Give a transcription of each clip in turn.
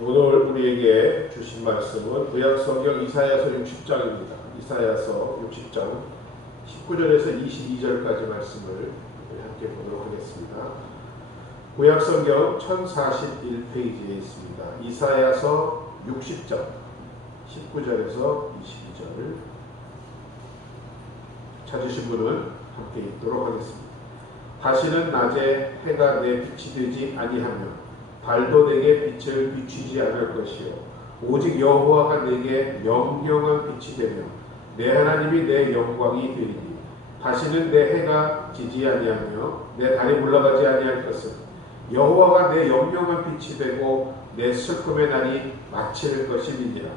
오늘 우리에게 주신 말씀은 구약성경 이사야서 60장입니다. 이사야서 60장 19절에서 22절까지 말씀을 함께 보도록 하겠습니다. 구약성경 1041페이지에 있습니다. 이사야서 60장 19절에서 22절 찾으신 분은 함께 읽도록 하겠습니다. 다시는 낮에 해가 내 빛이 되지 아니하며 달도 내게 빛을 비추지 않을 것이요 오직 여호와가 내게 영영한 빛이 되며 내 하나님이 내 영광이 되리니 다시는 내 해가 지지 아니하며 내 달이 물러가지 아니할 것은 여호와가 내 영영한 빛이 되고 내 슬픔의 날이 마칠 것임이니라.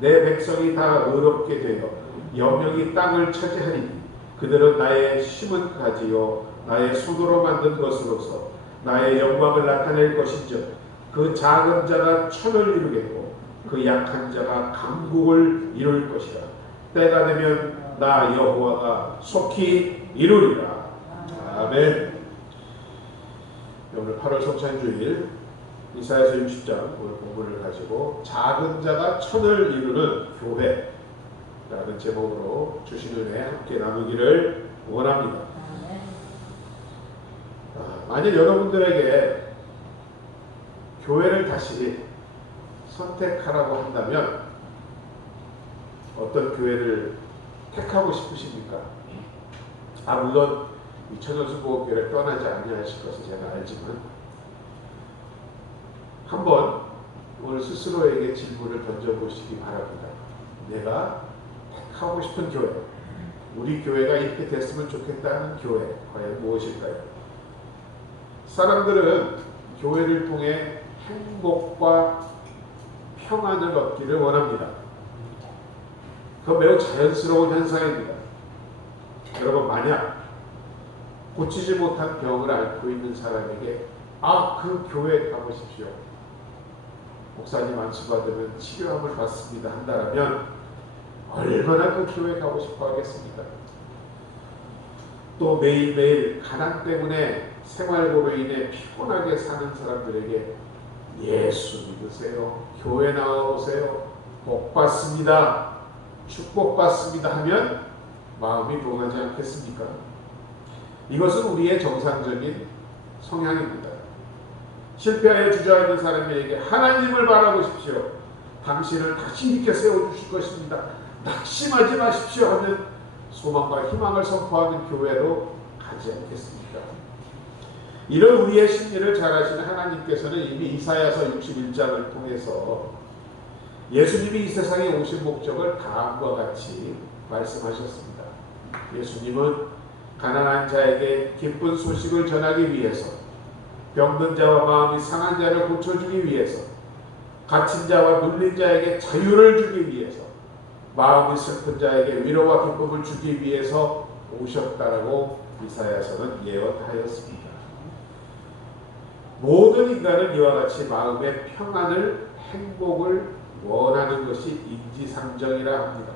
내 백성이 다 의롭게 되어 영영이 땅을 차지하리니 그들은 나의 심은 가지요 나의 손으로 만든 것으로서 나의 영광을 나타낼 것인즉 그 작은 자가 천을 이루겠고 그 약한 자가 강국을 이룰 것이라. 때가 되면 나 여호와가 속히 이루리라. 아멘. 오늘 8월 성찬주일 이사야서 60장 오늘 본문을 가지고 작은 자가 천을 이루는 교회라는 제목으로 주신 은혜 함께 나누기를 원합니다. 만일 여러분들에게 교회를 다시 선택하라고 한다면 어떤 교회를 택하고 싶으십니까? 물론 이 천연수보교회를 떠나지 아니하실 것을 제가 알지만 한번 오늘 스스로에게 질문을 던져보시기 바랍니다. 내가 택하고 싶은 교회, 우리 교회가 이렇게 됐으면 좋겠다는 교회 과연 무엇일까요? 사람들은 교회를 통해 행복과 평안을 얻기를 원합니다. 그건 매우 자연스러운 현상입니다. 여러분, 만약 고치지 못한 병을 앓고 있는 사람에게 그 교회에 가보십시오. 목사님 안수받으면 치료함을 받습니다 한다면 얼마나 그 교회에 가고 싶어 하겠습니까? 또 매일매일 가난 때문에 생활고로 인해 피곤하게 사는 사람들에게 예수 믿으세요, 교회 나와보세요, 복받습니다, 축복받습니다 하면 마음이 동하지 않겠습니까? 이것은 우리의 정상적인 성향입니다. 실패하여 주저하는 사람에게 하나님을 바라보십시오, 당신을 다시 일으켜 세워주실 것입니다, 낙심하지 마십시오 하면 소망과 희망을 선포하는 교회로 가지 않겠습니까? 이런 우리의 심리를 잘 아시는 하나님께서는 이미 이사야서 61장을 통해서 예수님이 이 세상에 오신 목적을 다음과 같이 말씀하셨습니다. 예수님은 가난한 자에게 기쁜 소식을 전하기 위해서, 병든 자와 마음이 상한 자를 고쳐주기 위해서, 갇힌 자와 눌린 자에게 자유를 주기 위해서, 마음이 슬픈 자에게 위로와 기쁨을 주기 위해서 오셨다라고 이사야서는 예언하였습니다. 모든 인간은 이와 같이 마음의 평안을, 행복을 원하는 것이 인지상정이라 합니다.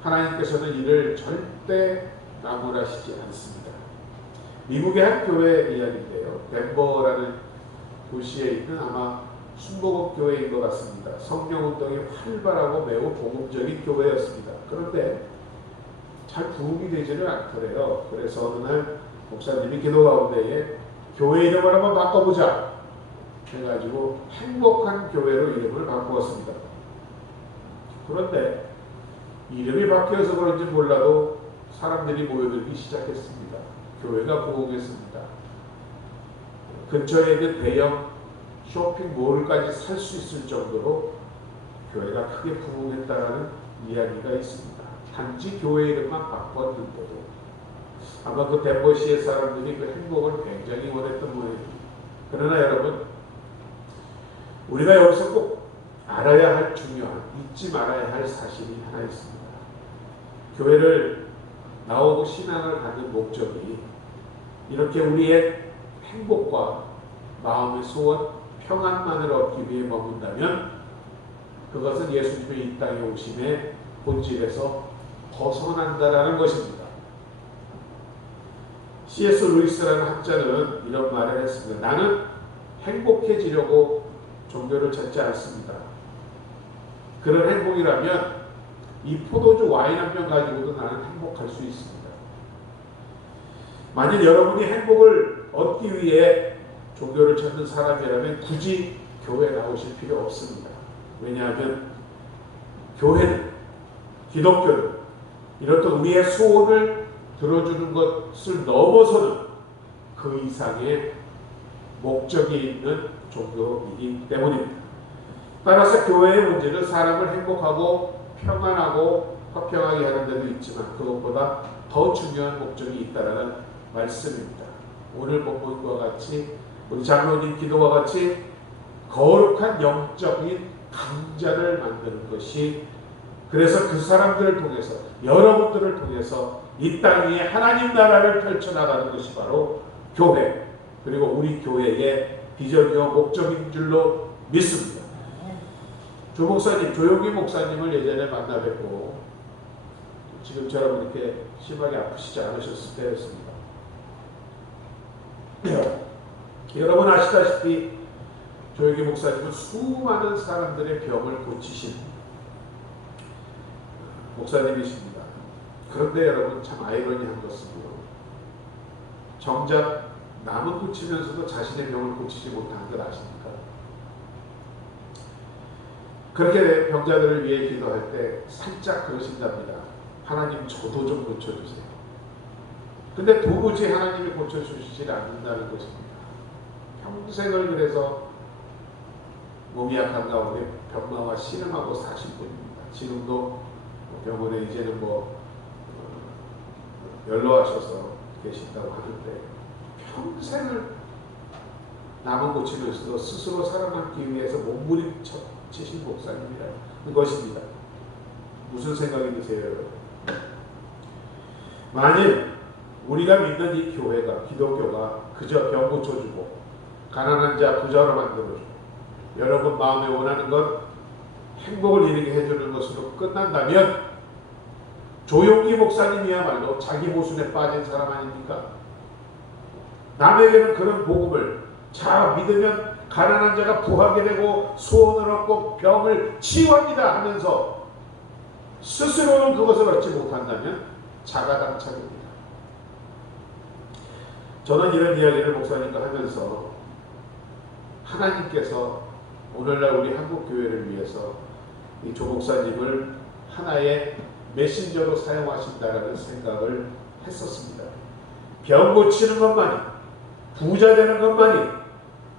하나님께서는 이를 절대 나무라시지 않습니다. 미국의 한 교회 이야기인데요. 덴버라는 도시에 있는 아마 순복음 교회인 것 같습니다. 성령운동이 활발하고 매우 복음적인 교회였습니다. 그런데 잘 부흥이 되지는 않더래요. 그래서 어느 날 목사님이 기도 가운데에 교회 이름을 한번 바꿔보자 해가지고 행복한 교회로 이름을 바꾸었습니다. 그런데 이름이 바뀌어서 그런지 몰라도 사람들이 모여들기 시작했습니다. 교회가 부흥했습니다. 근처에 있는 대형 쇼핑몰까지 살 수 있을 정도로 교회가 크게 부흥했다는 이야기가 있습니다. 단지 교회 이름만 바꿨는데도 아마 그 덴버시의 사람들이 그 행복을 굉장히 원했던 모양입니다. 그러나 여러분, 우리가 여기서 꼭 알아야 할 중요한, 잊지 말아야 할 사실이 하나 있습니다. 교회를 나오고 신앙을 갖는 목적이 이렇게 우리의 행복과 마음의 소원, 평안만을 얻기 위해 머문다면 그것은 예수님의 이 땅에 오심의 본질에서 벗어난다라는 것입니다. C.S. 루이스라는 학자는 이런 말을 했습니다. 나는 행복해지려고 종교를 찾지 않습니다. 그런 행복이라면 이 포도주 와인 한 병 가지고도 나는 행복할 수 있습니다. 만일 여러분이 행복을 얻기 위해 종교를 찾는 사람이라면 굳이 교회에 나오실 필요 없습니다. 왜냐하면 교회는, 기독교는 이렇듯 우리의 소원을 들어주는 것을 넘어서는 그 이상의 목적이 있는 종교이기 때문입니다. 따라서 교회의 문제는 사람을 행복하고 평안하고 화평하게 하는 데도 있지만 그것보다 더 중요한 목적이 있다는 말씀입니다. 오늘 본문과 같이 우리 장로님 기도와 같이 거룩한 영적인 강자를 만드는 것이, 그래서 그 사람들을 통해서, 여러분들을 통해서 이 땅 위에 하나님 나라를 펼쳐나가는 것이 바로 교회, 그리고 우리 교회의 비전이요 목적인 줄로 믿습니다. 조 목사님, 조용기 목사님을 예전에 만나 뵙고 지금처럼 이렇게 심하게 아프시지 않으셨을 때였습니다. 여러분 아시다시피 조용기 목사님은 수많은 사람들의 병을 고치신 목사님이십니다. 그런데 여러분 참 아이러니한 것은요, 정작 남은 고치면서도 자신의 병을 고치지 못하는 걸 아십니까? 그렇게 병자들을 위해 기도할 때 살짝 그러신답니다. 하나님 저도 좀 고쳐주세요. 근데 도무지 하나님이 고쳐주시지 않는다는 것입니다. 평생을 그래서 몸이 약한 가운데 병마와 씨름하고 사신 분입니다. 지금도 병원에 이제는 연로하셔서 계신다고 하는데 평생을 남은 고치면서도 스스로 살아남기 위해서 몸부림치신 목사님이라는 것입니다. 무슨 생각이 드세요, 여러분? 만일 우리가 믿는 이 교회가, 기독교가 그저 병 고쳐주고 가난한 자 부자로 만들어주고 여러분 마음에 원하는 것 행복을 이루게 해주는 것으로 끝난다면 조용기 목사님이야말로 자기 모순에 빠진 사람 아닙니까? 남에게는 그런 복음을 자 믿으면 가난한 자가 부하게 되고 소원을 얻고 병을 치유합니다 하면서 스스로는 그것을 얻지 못한다면 자가당착입니다. 저는 이런 이야기를 목사님과 하면서 하나님께서 오늘날 우리 한국교회를 위해서 이 조 목사님을 하나의 메신저로 사용하신다라는 생각을 했었습니다. 병 고치는 것만이, 부자 되는 것만이,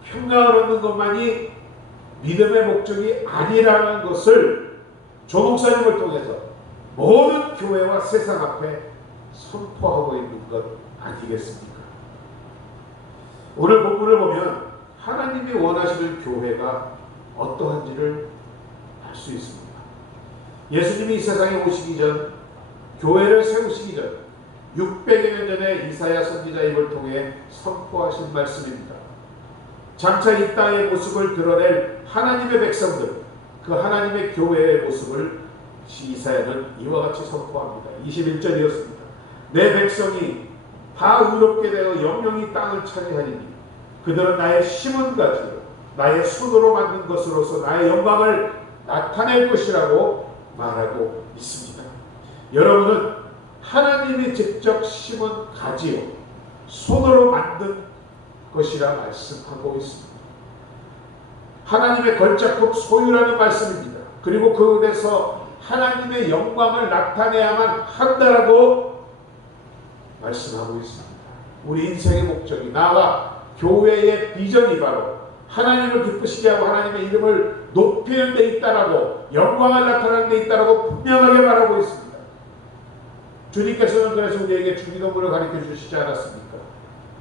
평강을 얻는 것만이 믿음의 목적이 아니라는 것을 조 목사님을 통해서 모든 교회와 세상 앞에 선포하고 있는 것 아니겠습니까? 오늘 본문을 보면 하나님이 원하시는 교회가 어떠한지를 알 수 있습니다. 예수님이 이 세상에 오시기 전, 교회를 세우시기 전 600여 년 전에 이사야 선지자 입을 통해 선포하신 말씀입니다. 장차 이 땅의 모습을 드러낼 하나님의 백성들, 그 하나님의 교회의 모습을 이사야는 이와 같이 선포합니다. 21절이었습니다. 내 백성이 다 의롭게 되어 영영이 땅을 차지하리니 그들은 나의 심은 가지로 나의 손으로 만든 것으로서 나의 영광을 나타낼 것이라고 말하고 있습니다. 여러분은 하나님이 직접 심은 가지요 손으로 만든 것이라 말씀하고 있습니다. 하나님의 걸작품 소유라는 말씀입니다. 그리고 그곳에서 하나님의 영광을 나타내야만 한다라고 말씀하고 있습니다. 우리 인생의 목적이, 나와 교회의 비전이 바로 하나님을 기쁘시게 하고 하나님의 이름을 높이는 데 있다라고, 영광을 나타내는 데 있다라고 분명하게 말하고 있습니다. 주님께서는 그래서 우리에게 주기도문을 가르쳐 주시지 않았습니까?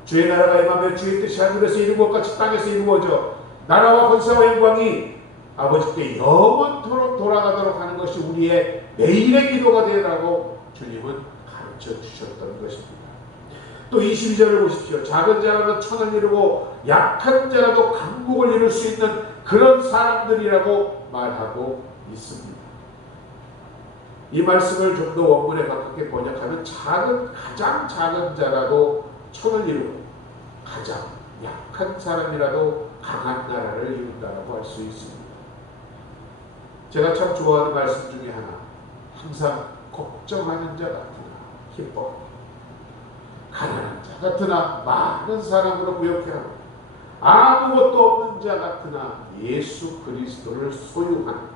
주의 나라가 임하며 주의 뜻이 하늘에서 이룬 것 같이 땅에서 이루어져 나라와 권세와 영광이 아버지께 영원토록 돌아가도록 하는 것이 우리의 매일의 기도가 되라고 주님은 가르쳐 주셨던 것입니다. 또 22절을 보십시오. 작은 자라도 천을 이루고 약한 자라도 강국을 이룰 수 있는 그런 사람들이라고 말하고 있습니다. 이 말씀을 좀 더 원문에 가깝게 번역하면 가장 작은 자라도 천을 이루고 가장 약한 사람이라도 강한 나라를 이룬다라고 할 수 있습니다. 제가 참 좋아하는 말씀 중에 하나, 항상 걱정하는 자 같으나 기뻐, 가난한 자 같으나 많은 사람으로 부욕해 하고, 아무것도 없는 자 같으나 예수 그리스도를 소유한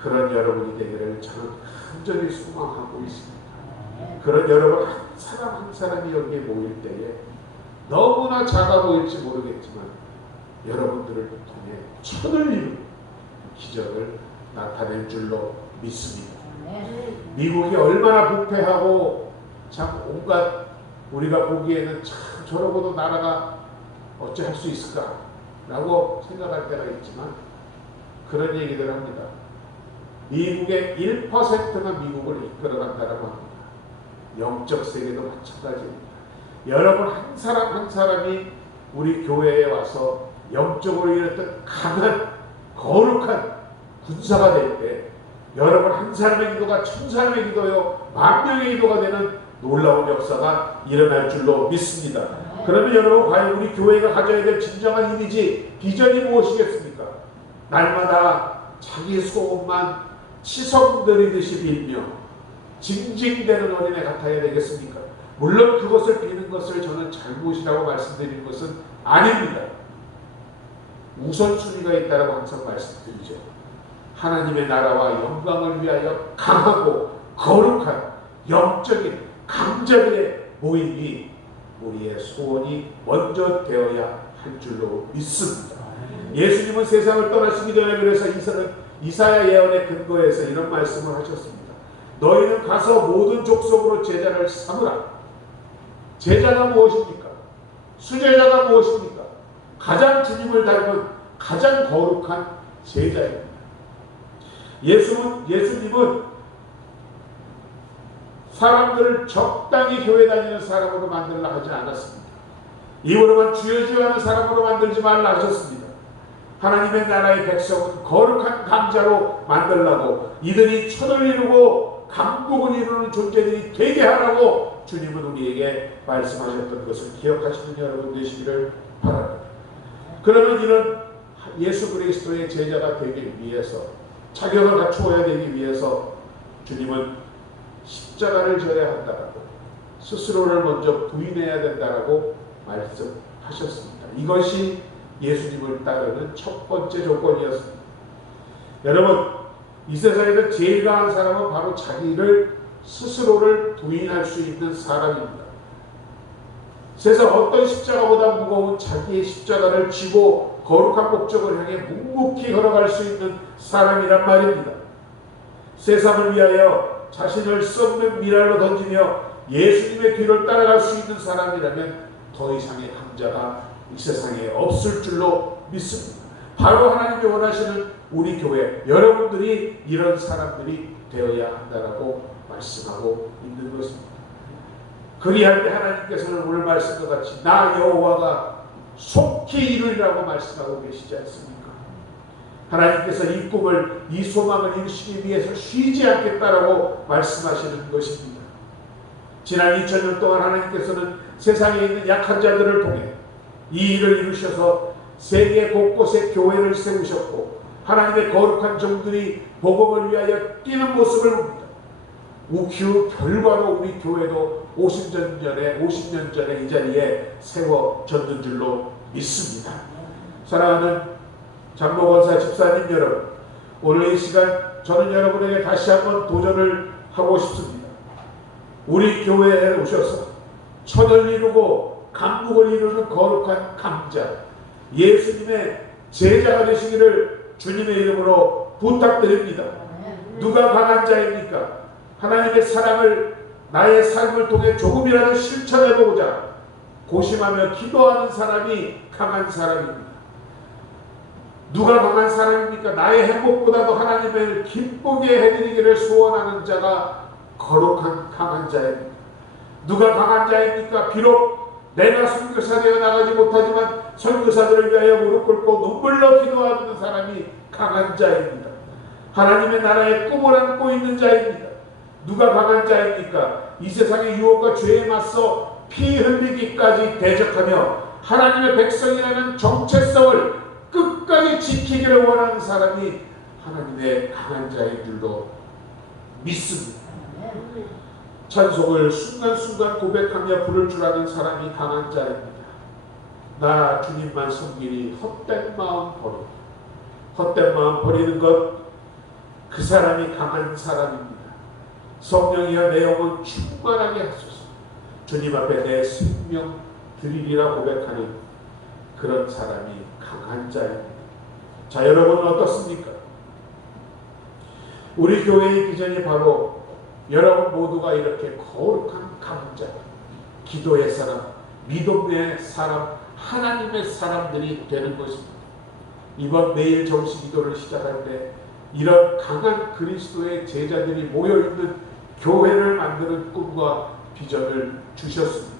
그런 여러분이 되기를 저는 간절히 소망하고 있습니다. 그런 여러분 한 사람 한 사람이 여기에 모일 때에 너무나 작아 보일지 모르겠지만 여러분들을 통해 천을 이루는 기적을 나타낼 줄로 믿습니다. 미국이 얼마나 부패하고 참 온갖, 우리가 보기에는 참 저러고도 나라가 어찌 할 수 있을까라고 생각할 때가 있지만 그런 얘기들 합니다. 미국의 1%가 미국을 이끌어간다고 합니다. 영적 세계도 마찬가지입니다. 여러분 한 사람 한 사람이 우리 교회에 와서 영적으로 이랬던 강한 거룩한 군사가 될 때 여러분 한 사람의 기도가 천 사람의 기도요, 만 명의 기도가 되는 놀라운 역사가 일어날 줄로 믿습니다. 그러면 여러분 과연 우리 교회가 가져야 될 진정한 이미지, 비전이 무엇이겠습니까? 날마다 자기 소원만 치성들이듯이 빌며 징징대는 어린애 같아야 되겠습니까? 물론 그것을 비는 것을 저는 잘못이라고 말씀드리는 것은 아닙니다. 우선순위가 있다고 항상 말씀드리죠. 하나님의 나라와 영광을 위하여 강하고 거룩한 영적인 강자들의 모임이 우리의 소원이 먼저 되어야 할 줄로 믿습니다. 예수님은 세상을 떠나시기 전에 그래서 이사야 예언의 근거에서 이런 말씀을 하셨습니다. 너희는 가서 모든 족속으로 제자를 삼으라. 제자가 무엇입니까? 수제자가 무엇입니까? 가장 주님을 닮은 가장 거룩한 제자입니다. 예수님은 사람들을 적당히 교회 다니는 사람으로 만들라 하지 않았습니다. 입으로만 주여 주여 하는 사람으로 만들지 말라 하셨습니다. 하나님의 나라의 백성은 거룩한 강자로 만들라고, 이들이 천을 이루고 강국을 이루는 존재들이 되게 하라고 주님은 우리에게 말씀하셨던 것을 기억하시는 여러분 되시기를 바랍니다. 그러면 이런 예수 그리스도의 제자가 되기 위해서, 자격을 갖추어야 되기 위해서 주님은 십자가를 져야 한다라고, 스스로를 먼저 부인해야 된다라고 말씀하셨습니다. 이것이 예수님을 따르는 첫 번째 조건이었습니다. 여러분, 이 세상에서 제일 강한 사람은 바로 자기를 스스로를 부인할 수 있는 사람입니다. 세상 어떤 십자가보다 무거운 자기의 십자가를 쥐고 거룩한 목적을 향해 묵묵히 걸어갈 수 있는 사람이란 말입니다. 세상을 위하여 자신을 썩는 미랄로 던지며 예수님의 뒤를 따라갈 수 있는 사람이라면 더 이상의 강자가 이 세상에 없을 줄로 믿습니다. 바로 하나님이 원하시는 우리 교회 여러분들이 이런 사람들이 되어야 한다라고 말씀하고 있는 것입니다. 그리할 때 하나님께서는 오늘 말씀과 같이 나 여호와가 속히 이루리라고 말씀하고 계시지 않습니까? 하나님께서 이 꿈을, 이 소망을 이루시기 위해서 쉬지 않겠다라고 말씀하시는 것입니다. 지난 2000년 동안 하나님께서는 세상에 있는 약한 자들을 통해 이 일을 이루셔서 세계 곳곳에 교회를 세우셨고 하나님의 거룩한 종들이 복음을 위하여 뛰는 모습을 봅니다. 그 결과로 우리 교회도 50년 전에 이 자리에 세워졌는 줄로 믿습니다. 사랑하는 장로권사 집사님 여러분, 오늘 이 시간 저는 여러분에게 다시 한번 도전을 하고 싶습니다. 우리 교회에 오셔서 천을 이루고 강국을 이루는 거룩한 강자, 예수님의 제자가 되시기를 주님의 이름으로 부탁드립니다. 누가 강한 자입니까? 하나님의 사랑을 나의 삶을 통해 조금이라도 실천해보고자 고심하며 기도하는 사람이 강한 사람입니다. 누가 강한 사람입니까? 나의 행복보다도 하나님을 기쁘게 해드리기를 소원하는 자가 거룩한 강한 자입니다. 누가 강한 자입니까? 비록 내가 선교사 되어 나가지 못하지만 선교사들을 위하여 무릎 꿇고 눈물로 기도하는 사람이 강한 자입니다. 하나님의 나라의 꿈을 안고 있는 자입니다. 누가 강한 자입니까? 이 세상의 유혹과 죄에 맞서 피 흘리기까지 대적하며 하나님의 백성이라는 정체성을 끝까지 지키기를 원하는 사람이 하나님의 강한 자인 줄로 믿습니다. 찬송을 순간순간 고백하며 부를 줄 아는 사람이 강한 자입니다. 나 주님만 섬기니 헛된 마음 버리고, 헛된 마음 버리는 것, 그 사람이 강한 사람입니다. 성령이여 내 영혼 충만하게 하소서. 주님 앞에 내 생명 드리리라 고백하는 그런 사람이 강한 자입니다. 자, 여러분은 어떻습니까? 우리 교회의 비전이 바로 여러분 모두가 이렇게 거룩한 강자, 기도의 사람, 믿음의 사람, 하나님의 사람들이 되는 것입니다. 이번 매일 정식 기도를 시작할 때 이런 강한 그리스도의 제자들이 모여있는 교회를 만드는 꿈과 비전을 주셨습니다.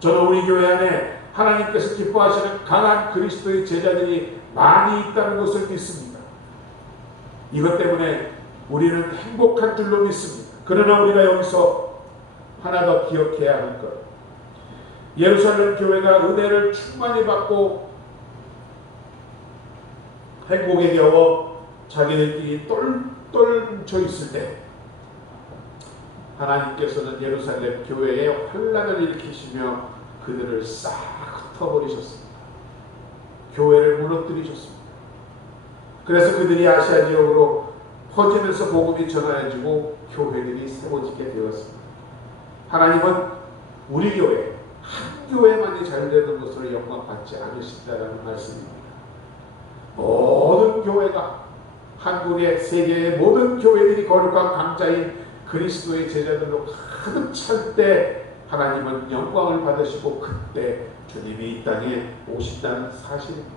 저는 우리 교회 안에 하나님께서 기뻐하시는 강한 그리스도의 제자들이 많이 있다는 것을 믿습니다. 이것 때문에 우리는 행복한 줄로 믿습니다. 그러나 우리가 여기서 하나 더 기억해야 할 것, 예루살렘 교회가 은혜를 충만히 받고 행복에 겨워 자기들끼리 똘똘 뭉쳐 있을 때 하나님께서는 예루살렘 교회에 환란을 일으키시며 그들을 싹 흩어버리셨습니다. 교회를 무너뜨리셨습니다. 그래서 그들이 아시아 지역으로 퍼지면서 복음이 전하여지고 교회들이 세워지게 되었습니다. 하나님은 우리 교회, 한 교회만이 잘 되는 것으로 영광받지 않으신다는 말씀입니다. 모든 교회가, 한국의 세계의 모든 교회들이 거룩한 강자인 그리스도의 제자들로 가득 찰 때 하나님은 영광을 받으시고 그때 주님이 이 땅에 오신다는 사실입니다.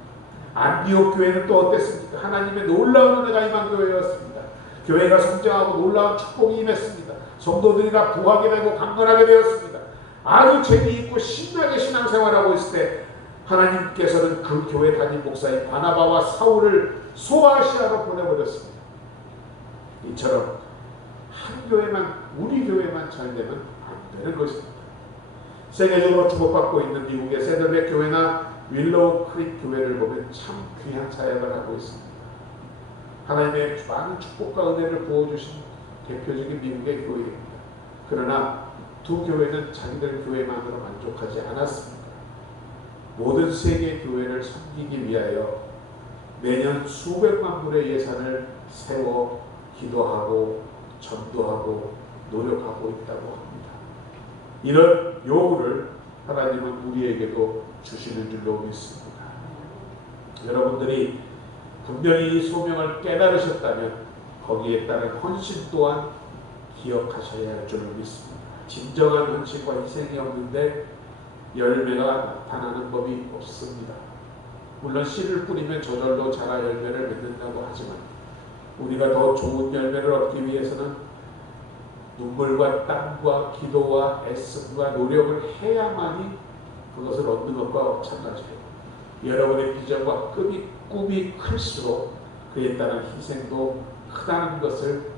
안디옥 교회는 또 어땠습니까? 하나님의 놀라운 은혜가 임한 교회였습니다. 교회가 성장하고 놀라운 축복이 임했습니다. 성도들이 다 부하게 되고 강건하게 되었습니다. 아주 재미있고 신나게 신앙생활하고 있을 때 하나님께서는 그 교회 담임 목사인 바나바와 사울을 소아시아로 보내버렸습니다. 이처럼 한 교회만, 우리 교회만 잘 되면 안 되는 것입니다. 세계적으로 주목받고 있는 미국의 세더백 교회나 윌로우 크릭 교회를 보면 참 귀한 사역을 하고 있습니다. 하나님의 많은 축복과 은혜를 부어주신 대표적인 미국의 교회입니다. 그러나 두 교회는 자기들 교회만으로 만족하지 않았습니다. 모든 세계 교회를 섬기기 위하여 매년 수백만 불의 예산을 세워 기도하고 전도하고 노력하고 있다고 합니다. 이런 요구를 하나님은 우리에게도 주시는 줄로 믿습니다. 여러분들이 분명히 이 소명을 깨달으셨다면 거기에 따른 헌신 또한 기억하셔야 할 줄로 믿습니다. 진정한 헌신과 희생이 없는데 열매가 나타나는 법이 없습니다. 물론 씨를 뿌리면 저절로 자라 열매를 맺는다고 하지만 우리가 더 좋은 열매를 얻기 위해서는 눈물과 땀과 기도와 애씀과 노력을 해야만이 그것을 얻는 것과 마찬가지예요. 여러분의 비전과 꿈이 클수록 그에 따른 희생도 크다는 것을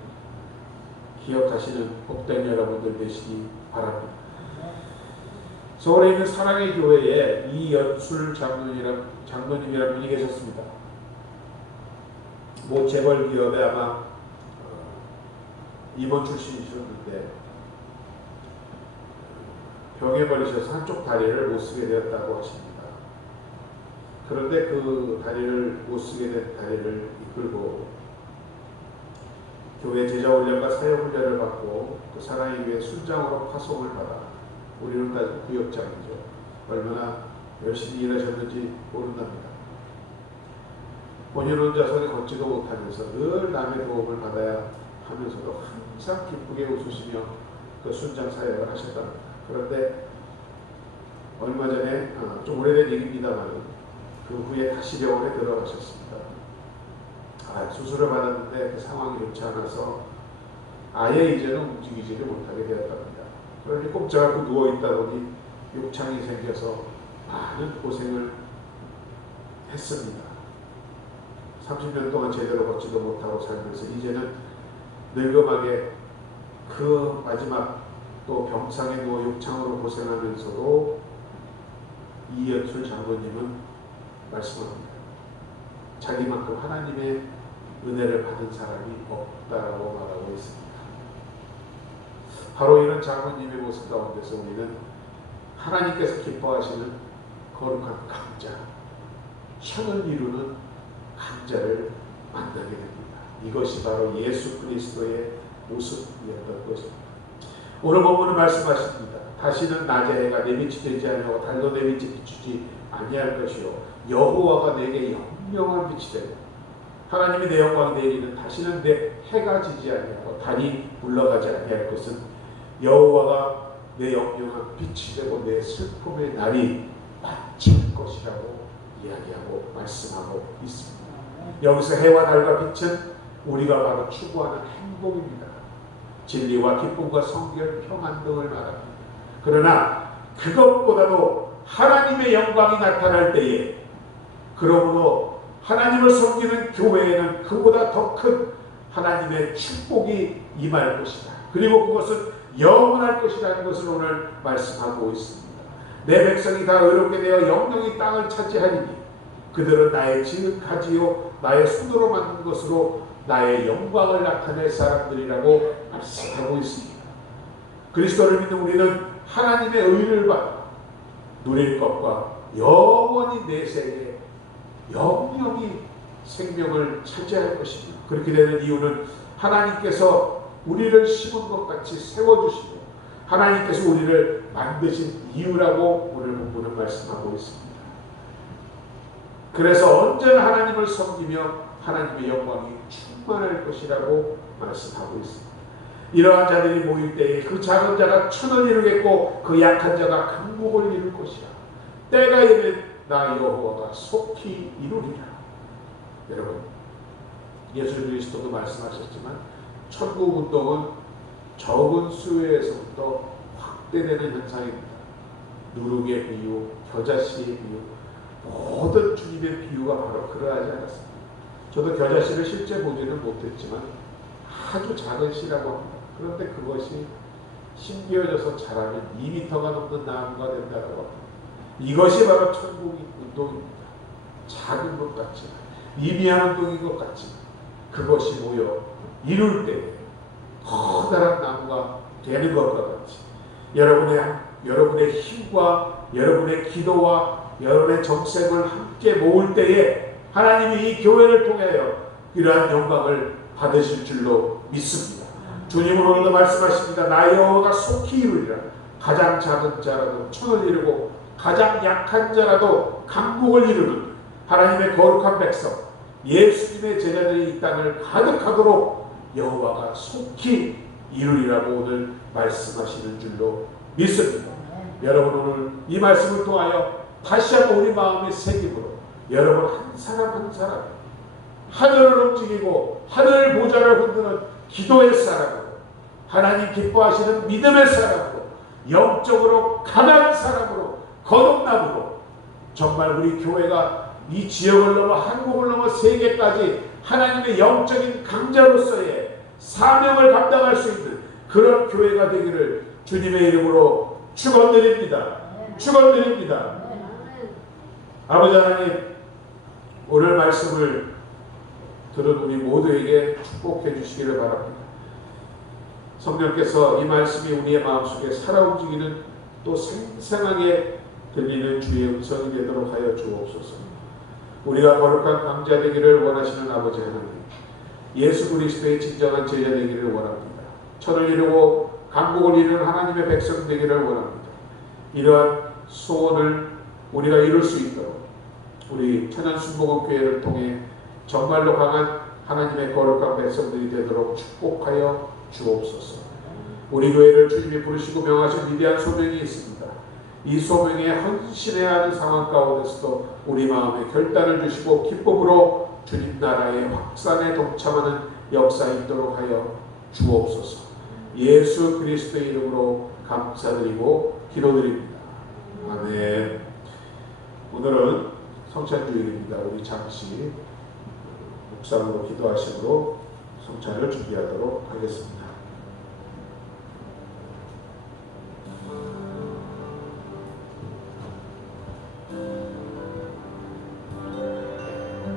기억하시는 복된 여러분들 되시기 바랍니다. 서울에 있는 사랑의 교회에 이연술 장로님이라는 분이 계셨습니다. 모 재벌 기업에 아마 임원 출신이셨는데 병에 걸리셔서 한쪽 다리를 못 쓰게 되었다고 하십니다. 그런데 그 다리를 못 쓰게 된 다리를 이끌고 교회 제자훈련과 사역훈련을 받고 그 사랑의 교회 순장으로 파송을 받아 우리는 다 구역장이죠. 얼마나 열심히 일하셨는지 모른답니다. 본인 혼자서는 걷지도 못하면서 늘 남의 도움을 받아야 하면서도 항상 기쁘게 웃으시며 그 순장 사역을 하셨답니다. 그런데 얼마 전에 좀 오래된 얘기입니다만 그 후에 다시 병원에 들어가셨습니다. 수술을 받았는데 그 상황이 좋지 않아서 아예 이제는 움직이지를 못하게 되었답니다. 그러니 꼼짝않고 누워있다 보니 욕창이 생겨서 많은 고생을 했습니다. 30년 동안 제대로 걷지도 못하고 살면서 이제는 늙음하게 그 마지막 또 병상에 누워 욕창으로 고생하면서도 이연술 장로님은 말씀합니다. 자기만큼 하나님의 은혜를 받은 사람이 없다라고 말하고 있습니다. 바로 이런 장로님의 모습 가운데서 우리는 하나님께서 기뻐하시는 거룩한 강자, 천을 이루는 강자를 만나게 됩니다. 이것이 바로 예수 그리스도의 모습이었던 것입니다. 오늘 본문은 말씀하십니다. 다시는 낮의 해가 내 빛이 되지 아니하고 달도 내 빛이 비추지 아니할 것이요 여호와가 내게 영영한 빛이 되고 하나님이 내 영광이 되리는 다시는 내 해가 지지 아니하고 달이 물러가지 아니할 것은 여호와가 내 영영한 빛이 되고 내 슬픔의 날이 마칠 것이라고 이야기하고 말씀하고 있습니다. 여기서 해와 달과 빛은 우리가 바로 추구하는 행복입니다. 진리와 기쁨과 성결, 평안 등을 말합니다. 그러나 그것보다도 하나님의 영광이 나타날 때에 그러므로 하나님을 섬기는 교회에는 그보다 더 큰 하나님의 축복이 임할 것이다. 그리고 그것은 영원할 것이라는 것을 오늘 말씀하고 있습니다. 내 백성이 다 의롭게 되어 영영이 땅을 차지하리니 그들은 나의 지극하지요 나의 손으로 만든 것으로 나의 영광을 나타낼 사람들이라고 말씀하고 있습니다. 그리스도를 믿는 우리는 하나님의 의를 받아 누릴 것과 영원히 내세에 영영이 생명을 차지할 것입니다. 그렇게 되는 이유는 하나님께서 우리를 심은 것 같이 세워주시고 하나님께서 우리를 만드신 이유라고 오늘 본문은 말씀하고 있습니다. 그래서 언제나 하나님을 섬기며 하나님의 영광이 충만할 것이라고 말씀하고 있습니다. 이러한 자들이 모일 때에 그 작은 자가 천을 이루겠고 그 약한 자가 강국을 이룰 것이라. 때가 이르면 나 여호와가 속히 이루리라. 여러분, 예수 그리스도도 말씀하셨지만 천국 운동은 적은 수요에서부터 확대되는 현상입니다. 누룩의 비유, 겨자씨의 비유, 모든 주님의 비유가 바로 그러하지 않았습니다. 저도 겨자씨를 실제 보지는 못했지만 아주 작은 씨라고 합니다. 그런데 그것이 심겨져서 자라면 2m가 넘는 나무가 된다고 합니다. 이것이 바로 천국 운동입니다. 작은 것 같지만 미미한 운동인 것 같지만 그것이 모여 이룰 때 커다란 나무가 되는 것과 같이 여러분의 힘과 여러분의 기도와 여러분의 정sem을 함께 모을 때에 하나님이 이 교회를 통하여 이러한 영광을 받으실 줄로 믿습니다. 주님은 오늘도 말씀하십니다. 나 여호와가 속히 이루리라. 가장 작은 자라도 천을 이루고 가장 약한 자라도 강국을 이루는 하나님의 거룩한 백성 예수님의 제자들이 이 땅을 가득하도록 여호와가 속히 이루리라고 오늘 말씀하시는 줄로 믿습니다. 여러분 오늘 이 말씀을 통하여 다시 한번 우리 마음의 새김으로 여러분 한 사람 한 사람 하늘을 움직이고 하늘 보좌를 흔드는 기도의 사람으로 하나님 기뻐하시는 믿음의 사람으로 영적으로 강한 사람으로 거듭남으로 정말 우리 교회가 이 지역을 넘어 한국을 넘어 세계까지 하나님의 영적인 강자로서의 사명을 감당할 수 있는 그런 교회가 되기를 주님의 이름으로 축원드립니다. 축원드립니다. 아버지 하나님, 오늘 말씀을 들은 우리 모두에게 축복해 주시기를 바랍니다. 성령께서 이 말씀이 우리의 마음속에 살아 움직이는 또 생생하게 들리는 주의 음성이 되도록 하여 주옵소서. 우리가 거룩한 강자 되기를 원하시는 아버지 하나님, 예수 그리스도의 진정한 제자 되기를 원합니다. 천을 이루고 강국을 이루는 하나님의 백성 되기를 원합니다. 이러한 소원을 우리가 이룰 수 있도록 우리 천안순복음교회를 통해 정말로 강한 하나님의 거룩한 백성들이 되도록 축복하여 주옵소서. 우리 교회를 주님이 부르시고 명하신 위대한 소명이 있습니다. 이 소명에 헌신해야 하는 상황 가운데서도 우리 마음에 결단을 주시고 기쁨으로 주님 나라의 확산에 동참하는 역사 있도록 하여 주옵소서. 예수 그리스도의 이름으로 감사드리고 기도드립니다. 아멘. 오늘은 성찬주일입니다. 우리 잠시 묵상으로 기도하심으로 성찬을 준비하도록 하겠습니다.